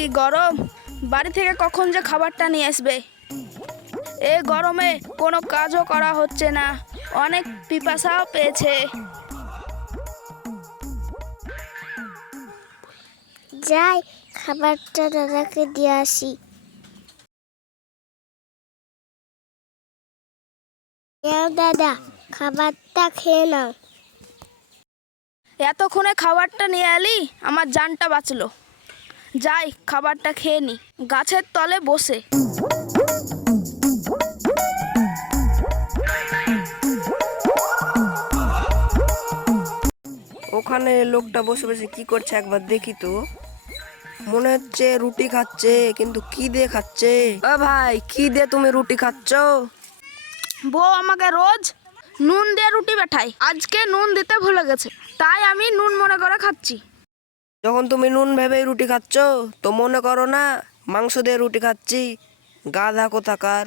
কি গরম! বাড়ি থেকে কখন যে খাবারটা নিয়ে আসবে। এই গরমে কোনো কাজও করা হচ্ছে না, অনেক পিপাসাও পেয়েছে। যাই খাবারটা দাদাকে দিয়ে আসি। নাও দাদা, খাবারটা খেয়ে নাও। এতক্ষণে খাবারটা নিয়ে এলি, আমার জানটা বাঁচলো। যাই খাবারটা খেয়ে নি গাছের তলে বসে। ওখানে লোকটা বসে বসে কি করছে একবার দেখি তো। মনে হচ্ছে রুটি খাচ্ছে, কিন্তু কি দিয়ে খাচ্ছে? ও ভাই, কি দিয়ে তুমি রুটি খাচ্ছ? বউ আমাকে রোজ নুন দিয়ে রুটি পাঠায়, আজকে নুন দিতে ভুলে গেছে, তাই আমি নুন মনে করে খাচ্ছি। যখন তুমি নুন ভেবেই রুটি খাচ্ছ, তো মনে করো না মাংস দিয়ে রুটি খাচ্ছি। গাধা কোথাকার।